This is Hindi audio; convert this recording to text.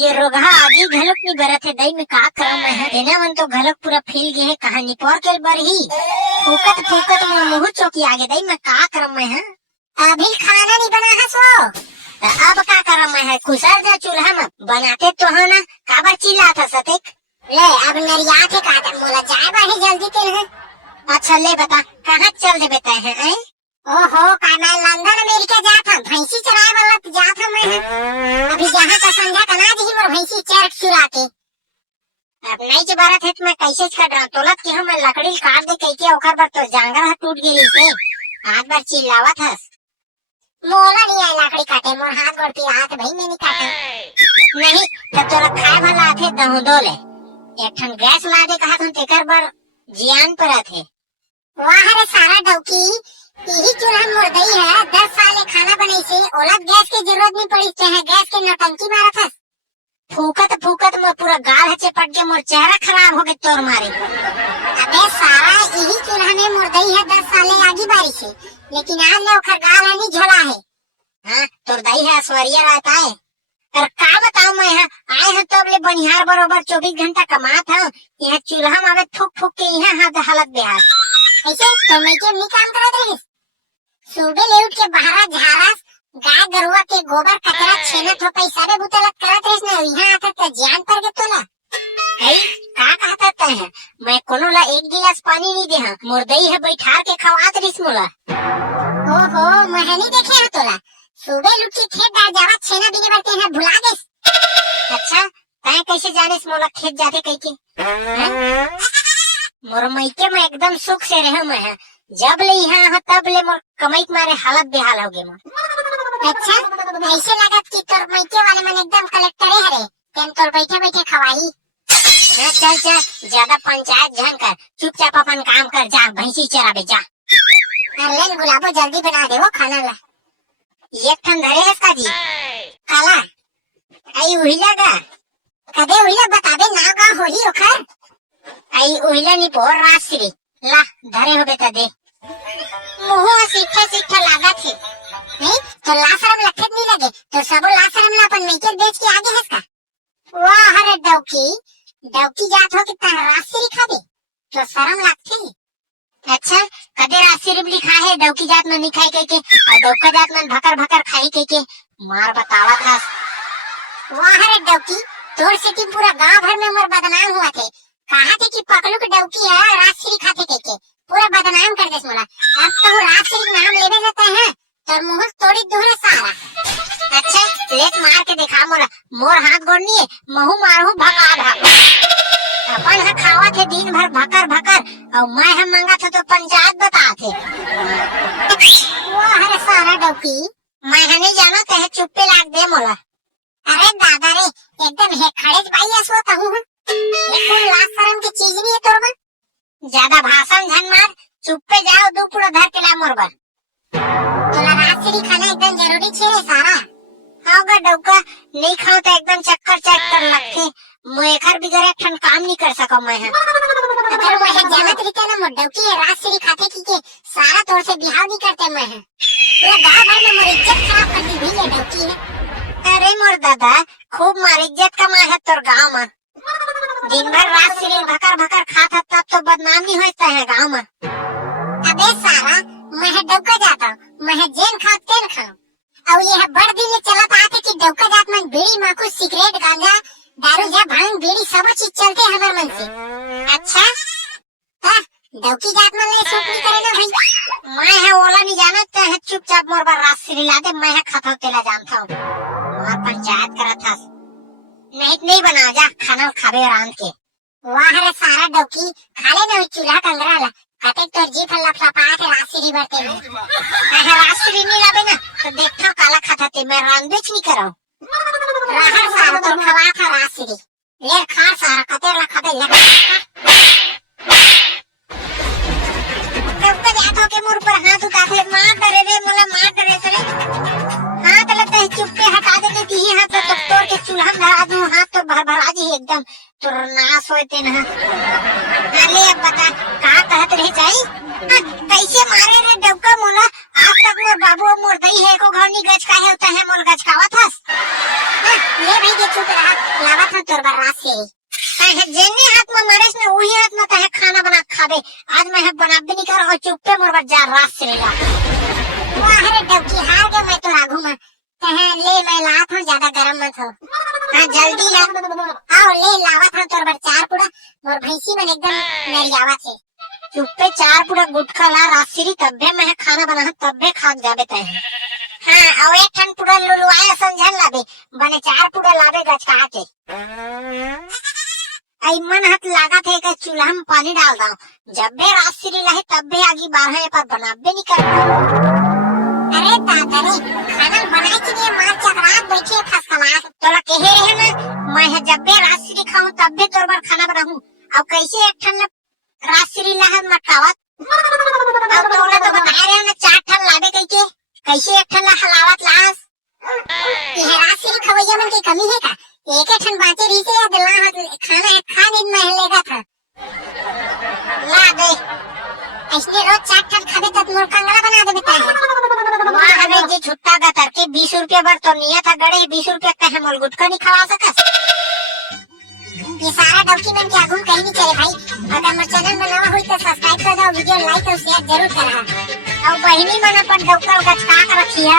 ये रोगहा आगे घलोक नहीं बरत है दई में का करम है एना मन तो घलोक पूरा फैल गए है कहानी पर के बर ही फूकत फूकत मुंह चौकी आगे दई में का करम है। अभी खाना नहीं बना है सो अब का करम है कुसर जा चूल्हा में बनाते तो है ना काबर चिल्ला था सतेक ले अब नरिया के काटन मोला जाए बाहे जल्दी तेल है। अच्छा ले बता कहाँ चल दे बेटा है ओहो का मैं लंदन अमेरिका जाता भैंसी चराए वाला जाता मैं अभी जहाँ का समझा कना दी मोर भैंसी चरक चुरा के अब नहीं के बारत है तो मैं कैसे कर रहा तोलत के हम लकड़ी काट दे कह के ओकर बर तो जांगर टूट गई से आज बार चिल्लावत हस मोला नहीं आए लकड़ी काटे मोर हाथ गोड़ पे हाथ भाई मैंने काटे नहीं तब तोरा खाए वाला थे दहु दोले एक ठन गैस ला दे कहा तुम तेकर बर जियान पर आथे वाह रे सारा डौकी यही चूल्हा मुर्दई है 10 साल खाना बनाई से ओलत गैस की जरूरत नहीं पड़ी चाहे गैस के नौटंकी मारा था फूकत फूकत मोर पूरा गाल चपट के मोर चेहरा खराब हो गए तोर मारे। अबे सारा यही चूल्हा में मुर्दई है 10 साल आगे बारी से लेकिन आज ले ओखर गाल नहीं झोला है। हाँ तोर दई है ऐश्वर्या रहता है और का बताऊं मैं आए हैं तो ले बनिहार बरोबर 24 घंटा कमात है यहाँ चूल्हा में फूक फूक के यहाँ हालत बेहाल ऐसे तो मैं के नहीं काम करत रही सुबह ले उठ के बाहर झारस गाय गरुआ के गोबर कचरा छेनत हो पैसा बे बुतलत करत रहिस ना यहाँ आकर के जान पर के तोला ऐ का कहता है मैं कोनो ला एक गिलास पानी नहीं दे मुर्दई है बैठार के खवात रहिस मोला। ओहो मैं नहीं देखे है तोला सुबह उठ के खेत डाल जावा छेना बिने बरते हैं भुला गइस। अच्छा तय कैसे जानिस मोला खेत जाते कह के मोर मैके में एकदम सुख से रहे मैं जब ले यहाँ तब ले मोर कमाई मारे हालत बेहाल हो गए मोर। अच्छा ऐसे लागत कि तोर मैके वाले मन एकदम कलेक्टर है रे तेन तोर बैठे बैठे खवाई। चल चल ज्यादा पंचायत झन कर चुपचाप अपन काम कर जा भैंसी चराबे जा। अरे गुलाबो जल्दी बना दे वो खाना ला एक ठन धरे है का जी काला आई उहिला गा कदे उहिला बताबे ना का होली ओखर आई उहिला नी पोर राश्री ला धरे हो बेटा दे मुंह सीठा सीठा लागत है नहीं तो लाशरम लखत नहीं लगे तो सब लाशरम ला अपन मैके बेच के आगे है का वाह रे डौकी जात हो कितना राशि लिखा दे तो शर्म लगती। अच्छा कदे राशि लिखा है डौकी जात में नहीं खाई के और डौका जात में भकर भकर खाई के मार बतावा था। वाह रे डौकी तोर सिटी पूरा गांव भर में मोर बदनाम हुआ थे कहा थे कि पकड़ू के डौकी है राशि खाते के पूरा बदनाम कर दे मोला अब तो राशि नाम लेवे जाता है तो मुंह तोड़ी दूर सारा। अच्छा लेट मार के दिखा मोला मोर हाथ गोड़ नहीं है महू मारू भगा भाग अपन है खावा थे दिन भर भकर भकर और मैं हम मंगा था तो पंचायत बता थे। वाह रे सारा डौकी मैं नहीं जाना कहे चुप्पे लाग दे मोला। अरे दादा रे एकदम है खड़े भाई ऐसो कहूं ये कोई लाज शर्म की चीज नहीं है तोर में ज्यादा भाषण झन मार चुप्पे जाओ दो पूरा धर के ला मोर बर तोला राशि खाना एकदम जरूरी छे रे सारा। हां गा डौका नहीं खाओ तो एकदम चक्कर लगथे मैं एकर बिगर एक ठन काम नहीं कर सको मैं अगर मैं जानत रही ना मोर डौकी राशि खाते की सारा तोर से बिहाव नहीं करते मैं पूरा गांव भर में मोर इज्जत खराब कर दी भी ये डौकी है। अरे मोर दादा खूब मार इज्जत कमा है तोर गांव में दिन भर रात से भकर भकर खाता तब तो बदनाम नहीं होता है गांव में। अबे सारा मैं डौका जाता मैं जेन खाओ तेन खाओ और ये बड़ दिन चलत आते कि डौका जात मन बीड़ी माकू सिगरेट गांजा दारू जा भांग बीड़ी सब चीज चलते हमार मन से। अच्छा हां डौकी जात मन ले सूट नहीं करे ना भाई मैं है ओला नहीं जानत है चुपचाप मोर बार रात से ला दे मैं खाता तेला जानता हूं मार पंचायत करत था नहीं बना जा खाना खाबे आराम के। वाह रे सारा डौकी खाले ना चूल्हा कंगरा ला कते तोर जी फल्ला फलपा के राशि भरते में मैं राशि नहीं लाबे ना तो देखता काला खाता ते मैं रांधेच नहीं कराऊं राहर सारा तो खवा था राशि ले खा सारा कते ला खाबे ले कब तक जातो के मुर पर हाथ उठा के मार करे रे मोला मार करे सले हाथ लगता है चुप्पे हटा दे ती हाथ तो तोड़ के चूल्हा में धरा दूं हाथ तो भर भरा जी एकदम तो नाश होते ना। अरे अब बता का कहत रह जाई कैसे मारे रे डौका मोला आज तक मोर बाबू मोर दई है को घर नहीं गच का है होता है मोर गच खावा था ले भाई के चुप रहा तोर बार रात से कहे जेने हाथ में मारेस ने वही हाथ में कहे खाना बना खाबे आज मैं है बना भी नहीं कर और चुप्पे मोर बार जा रात से ला वाहरे डबकी हार के मैं तो राघू में कहे ले मैं लात हूं ज्यादा गरम मत हो हां जल्दी ला आओ ले लावा था तोर बार 4 पूड़ा मोर भैंसी में एकदम नरियावा थे चुप्पे 4 पूड़ा गुटखा ला रात्रि तब्बे मैं खाना बना तब्बे खा जाबे तय हाँ और एक ठन पूरा लुलुआया समझन लाबे बने 4 पूरा लाबे गचका के आई मन हाथ लगा थे का चूल्हा में पानी डाल दो जब भी रात्रि लहे तब भी आगे 12 पर बनाबे नहीं कर अरे दादा रे खाना बनाए के लिए मार चकरात बैठे खसखलास तोला कहे रहे ना मैं जब भी रात्रि खाऊं तब भी तोर बार खाना बनाऊं अब कैसे एक ठन रात्रि लहे मटकावत अब तोला तो बता रहे ना 4 ठन लाबे कइके कैसे एक ठन हलावत लास ये रात्रि खवैया मन की कमी है का एक ठन बाटे रही से दिला हाथ खाना है खा नहीं मैं लेगा था ला दे इसने रोज 4 ठन खाबे तब मोर कंगला बना दे बेटा वाह हमें जे छुट्टा दा करके 20 रुपया बर तो नियत है गड़े 20 रुपया कहे मोल गुटका नहीं खवा सकस ये सारा डॉक्यूमेंट क्या घूम कहीं नहीं चले भाई अगर मेरे चैनल में नवा हुई तो सब्सक्राइब कर दो वीडियो लाइक और शेयर जरूर करा और बहिनी मन अपन डॉक्टर का छका रखिया